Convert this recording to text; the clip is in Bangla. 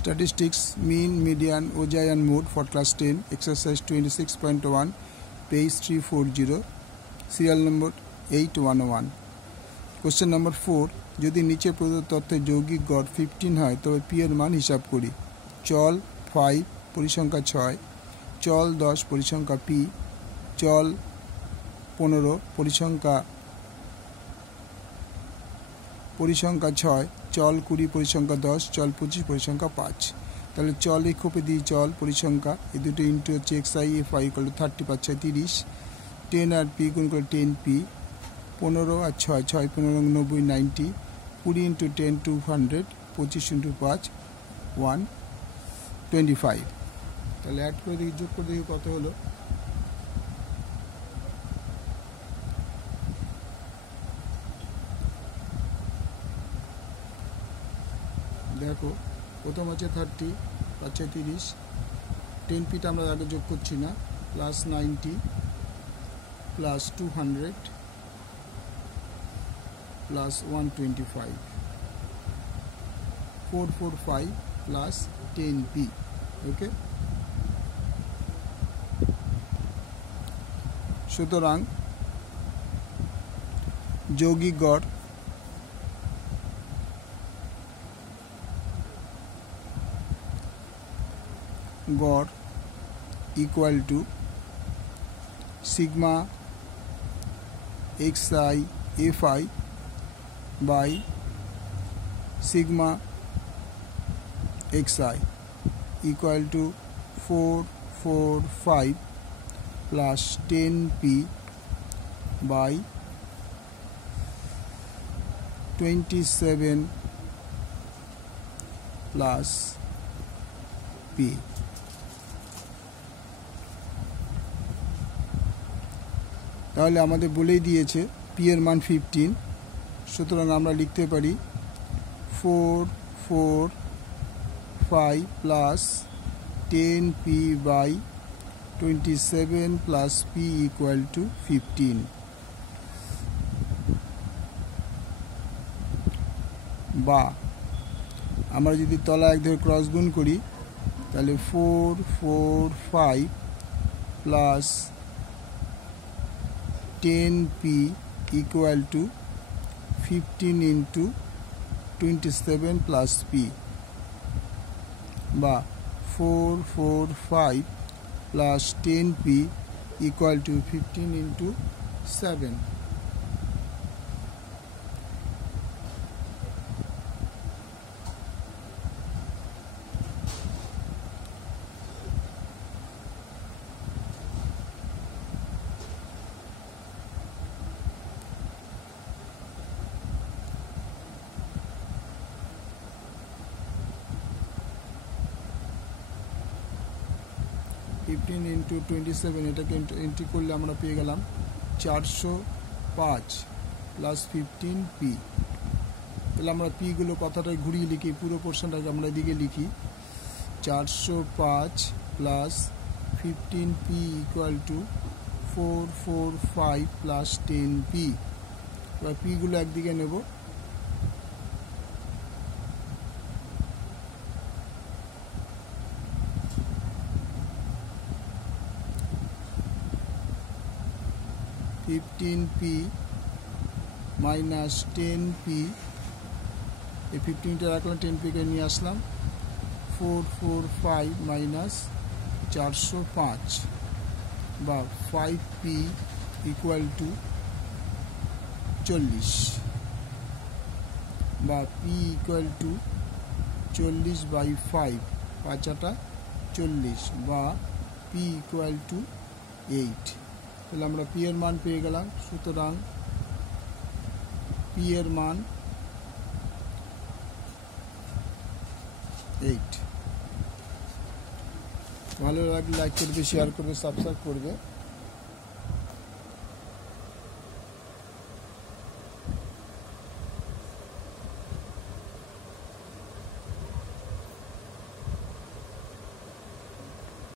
Statistics, mean, median, OJI and mode for class 10, exercise 26.1, page 340, serial number 811. Question number 4, যদি নিচে প্রদত্ত তথ্যে যৌগিক গড় 15 হয় তবে p এর মান হিসাব করি। চল 5 পরিসংখ্যা 6, চল 10 পরিসংখ্যা p, চল 15 পরিসংখ্যা 6, চল 20 পরিসংখ্যা 10, চল 25 পরিসংখ্যা 5। তাহলে চল এই খোপে দিই চল পরিসংখ্যা, এই দুটো ইন্টু হচ্ছে xi fi = 30 5 6 30, 10 আর p গুণ করে 10p, 15 আর 6 6 15 90 90, 20 ইন্টু 10 200, 25 ইন্টু 5 125। তাহলে অ্যাড করে দেখি, যোগ করে দেখি কত হলো। দেখো প্রথম আছে 30 5 6 30, 10p আমরা আগে যোগ করছি না, plus 90 plus 200 plus 125, 445 plus 10p। Okay, সুতরাং যৌগিক গড় equal to sigma xi fi by sigma xi equal to 445 plus 10p by 27 plus p। তাহলে আমাদের বলেই দিয়েছে p এর মান 15, সুতরাং আমরা লিখতে পারি 445 plus 10p by 27 plus p equal to 15। বা আমরা যদি তলা এক ধরে ক্রস গুণ করি তাহলে 445 plus 10p equal to 15 into 27 plus p, বা 445 plus 10p equal to 15 into 7। 15 into 27, এটাকে এন্ট্রি করলে আমরা পেয়ে গেলাম 405 প্লাস 15p। তাহলে আমরা p গুলো কথাটাই ঘুরিয়ে লিখি, পুরো পোর্শনটাকে আমরা এদিকে লিখি, 405 plus 15p equal to 445 plus 10p। এবার p গুলো একদিকে নেব, p মাইনাস 10p, এই 15টা রাখলাম, 10p কে নিয়ে আসলাম, 445 মাইনাস 405 বা 5p ইকুয়াল টু 40, বা p ইকুয়াল টু 40 বাই 5 5 40, বা p ইকুয়াল টু 8। তাহলে আমরা p এর মান পেয়ে গেলাম। সুতরাং p এর মান 8। ভালো লাগলে লাইক করবে, শেয়ার করবে, সাবস্ক্রাইব করবে।